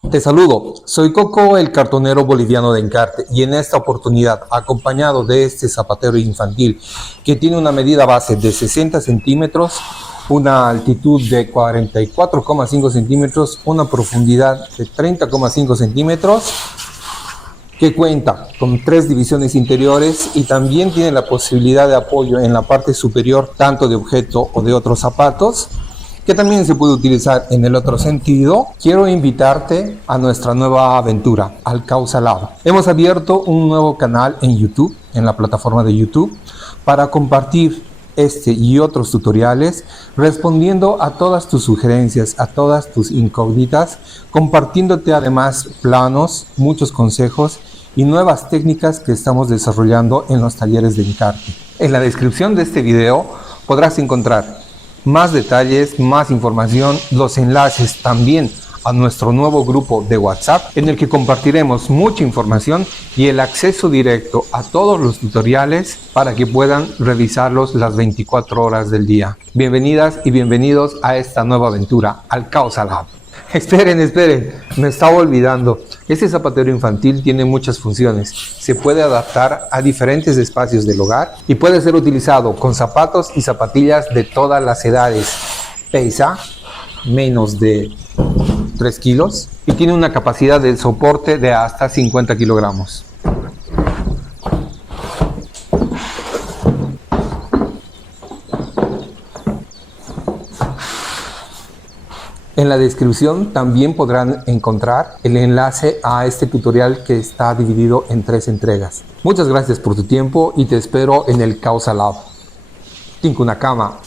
Te saludo, soy Coco, el cartonero boliviano de Enkarte, y en esta oportunidad, acompañado de este zapatero infantil que tiene una medida base de 60 centímetros, una altitud de 44,5 centímetros, una profundidad de 30,5 centímetros, que cuenta con 3 divisiones interiores y también tiene la posibilidad de apoyo en la parte superior tanto de objeto o de otros zapatos, que también se puede utilizar en el otro sentido. Quiero invitarte a nuestra nueva aventura, al CARTÓN. Hemos abierto un nuevo canal en YouTube, en la plataforma de YouTube, para compartir este y otros tutoriales, respondiendo a todas tus sugerencias, a todas tus incógnitas, compartiéndote además planos, muchos consejos y nuevas técnicas que estamos desarrollando en los talleres de Enkarte. En la descripción de este video podrás encontrar más detalles, más información, los enlaces también a nuestro nuevo grupo de WhatsApp, en el que compartiremos mucha información y el acceso directo a todos los tutoriales para que puedan revisarlos las 24 horas del día. Bienvenidas y bienvenidos a esta nueva aventura, al CARTÓN. Esperen, me estaba olvidando. Este zapatero infantil tiene muchas funciones. Se puede adaptar a diferentes espacios del hogar y puede ser utilizado con zapatos y zapatillas de todas las edades. Pesa menos de 3 kilos y tiene una capacidad de soporte de hasta 50 kilogramos. En la descripción también podrán encontrar el enlace a este tutorial que está dividido en 3 entregas. Muchas gracias por tu tiempo y te espero en el CARTÓN. Tinkuna Kama.